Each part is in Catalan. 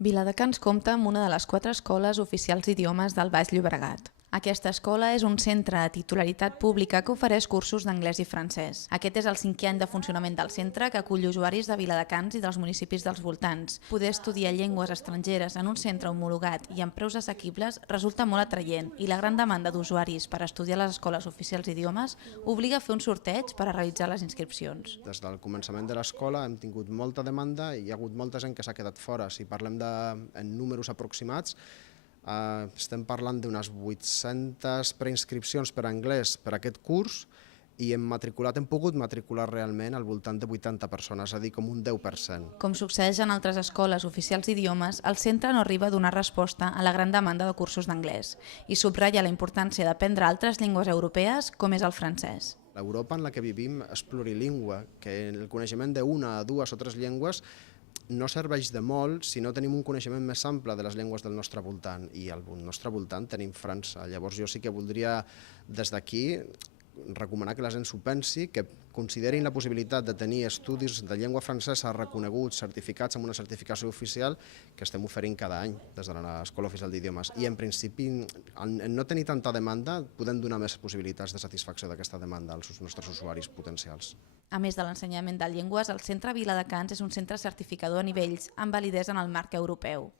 Viladecans compta amb una de les 4 escoles oficials d'idiomes del Baix Llobregat. Aquesta escola és un centre de titularitat pública que ofereix cursos d'anglès i francès. Aquest és el 5è any de funcionament del centre, que acull usuaris de Viladecans i dels municipis dels voltants. Poder estudiar llengües estrangeres en un centre homologat i amb preus assequibles resulta molt atraient, i la gran demanda d'usuaris per estudiar a les escoles oficials d'idiomes obliga a fer un sorteig per a realitzar les inscripcions. Des del començament de l'escola hem tingut molta demanda i hi ha hagut molta gent que s'ha quedat fora. Si parlem en números aproximats, estem parlant d'unes 800 preinscripcions per anglès per aquest curs i hem pogut matricular realment al voltant de 80 persones, és a dir, com un 10%. Com succeeix en altres escoles oficials d'idiomes, el centre no arriba a donar resposta a la gran demanda de cursos d'anglès i subratlla la importància d'aprendre altres llengües europees, com és el francès. L'Europa en la que vivim és plurilingüe, que el coneixement d'una, 2 o 3 llengües no serveix de molt si no tenim un coneixement més ample de les llengües del nostre voltant, i al nostre voltant tenim França. Llavors jo sí que voldria des d'aquí recomanar que la gent s'ho pensi, que considerin la possibilitat de tenir estudis de llengua francesa reconeguts, certificats amb una certificació oficial que estem oferint cada any des de l'Escola Oficial d'Idiomes. I en principi, en no tenir tanta demanda, podem donar més possibilitats de satisfacció d'aquesta demanda als nostres usuaris potencials. A més de l'ensenyament de llengües, el Centre Viladecans és un centre certificador a nivells amb validesa en el marc europeu.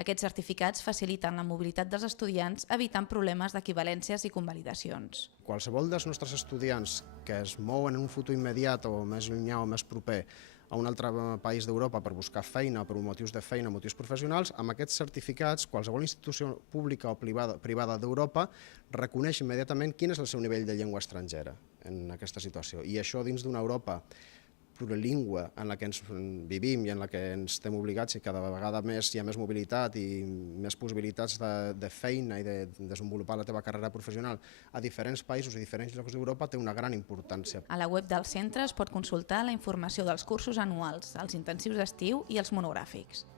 Aquests certificats faciliten la mobilitat dels estudiants, evitant problemes d'equivalències i convalidacions. Qualsevol dels nostres estudiants que es mouen en un futur immediat o més llunyà o més proper a un altre país d'Europa per buscar feina, per motius de feina, motius professionals, amb aquests certificats, qualsevol institució pública o privada d'Europa reconeix immediatament quin és el seu nivell de llengua estrangera en aquesta situació. I això dins d'una Europa plurilingüe en la que ens vivim i en la que ens estem obligats, i cada vegada més hi ha més mobilitat i més possibilitats de feina i de desenvolupar la teva carrera professional a diferents països i diferents llocs d'Europa, té una gran importància. A la web del centre es pot consultar la informació dels cursos anuals, els intensius d'estiu i els monogràfics.